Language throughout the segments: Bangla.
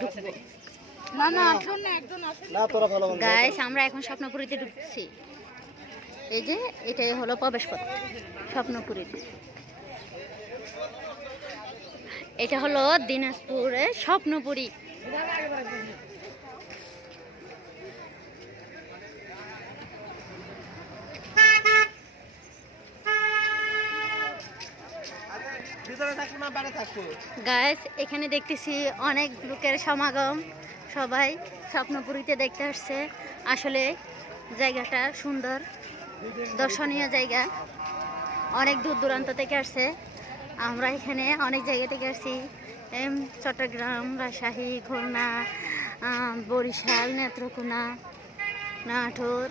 ঢুকবো। গাইস আমরা এখন স্বপ্নপুরীতে ঢুকছি। এই যে এটাই হলো প্রবেশ পথ স্বপ্নপুরীর। এটা হলো দিনাজপুরের স্বপ্নপুরী। গাইস এখানে দেখতেছি অনেক লোকের সমাগম, সবাই স্বপ্নপুরীতে দেখতে আসছে। আসলে জায়গাটা সুন্দর, দর্শনীয় জায়গা, অনেক দূর দূরান্ত থেকে আসছে। আমরা এখানে অনেক জায়গা থেকে আসছি, চট্টগ্রাম, রাজশাহী, খুলনা, বরিশাল, নেত্রকোনা, নাটোর,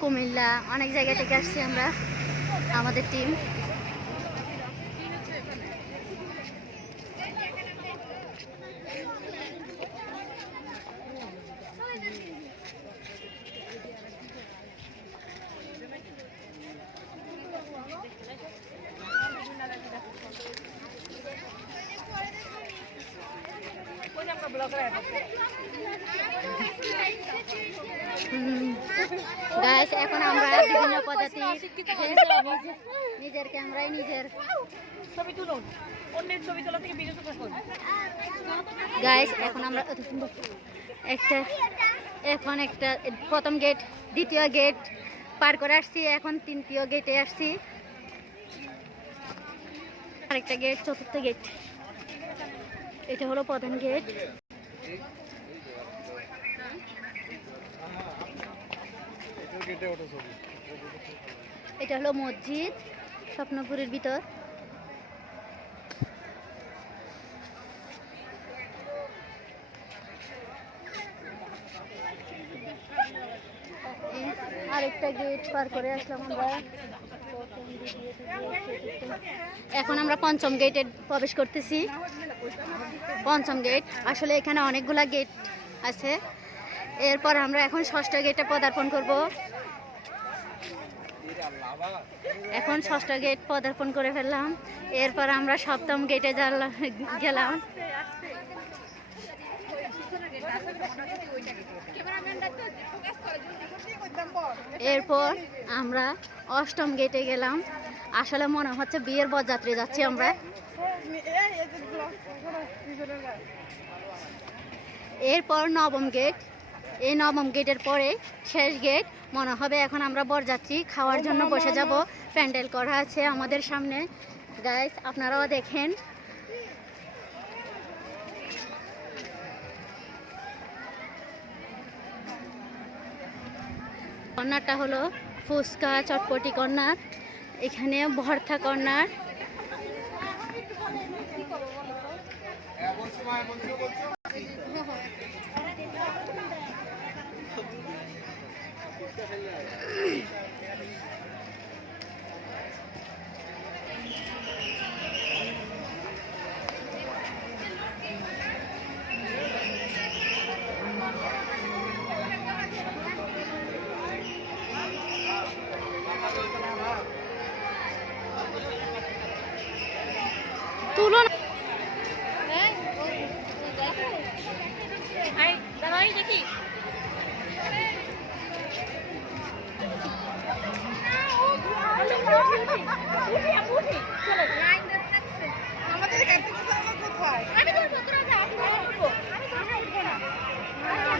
কুমিল্লা, অনেক জায়গা থেকে আসছি আমরা, আমাদের টিম। গাইস এখন আমরা বিভিন্ন প্রজাতি নিজের ক্যামেরায় নিজের ছবি তুলুন, অন্যের ছবি তোলা থেকে বিরত থাকুন। গাইস এখন আমরা একটা প্রথম গেট, দ্বিতীয় গেট পার করে আসছি, এখন তৃতীয় গেটে আসছি, আরেকটা গেট, চতুর্থ গেট। এটা হলো প্রধান গেট। এটা হলো মসজিদ স্বপ্নপুরীর ভিতর। আরেকটা গেট পার করে আসলাম আমরা। এখন আমরা পঞ্চম গেটে প্রবেশ করতেছি। পঞ্চম গেট, আসলে এখানে অনেকগুলা গেট আছে। এরপর আমরা এখন ষষ্ঠ গেটে পদার্পণ করব। এখন ষষ্ঠ গেট পদার্পণ করে ফেললাম। এরপর আমরা সপ্তম গেটে গেলাম। এরপর আমরা অষ্টম গেটে গেলাম। আসলে মনে হচ্ছে বিয়ের বরযাত্রী যাচ্ছি আমরা। এরপর নবম গেট। এই নবম গেটের পরে শেষ গেট। মনে হবে এখন আমরা বরযাত্রী খাওয়ার জন্য বসে যাব। প্যান্ডেল করা আছে আমাদের সামনে। গাইস আপনারাও দেখেন। কর্নারটা হলো ফুচকা চটপটি কর্নার, এখানে ভর্তা কর্নার। তুলো না দেখি।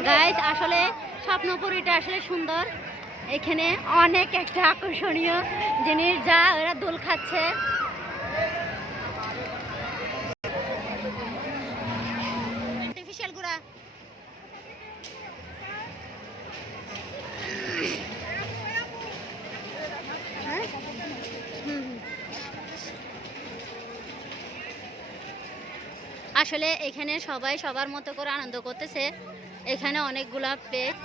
গাইস আসলে স্বপ্নপুরীটা আসলে সুন্দর। এখানে অনেক একটা আকর্ষণীয় জিনিস, যা ওরা দোল খাচ্ছে। আর্টিফিশিয়াল গুড়া। আসলে এখানে সবাই সবার মতো করে আনন্দ করতেছে। এখানে অনেকগুলা প্লেট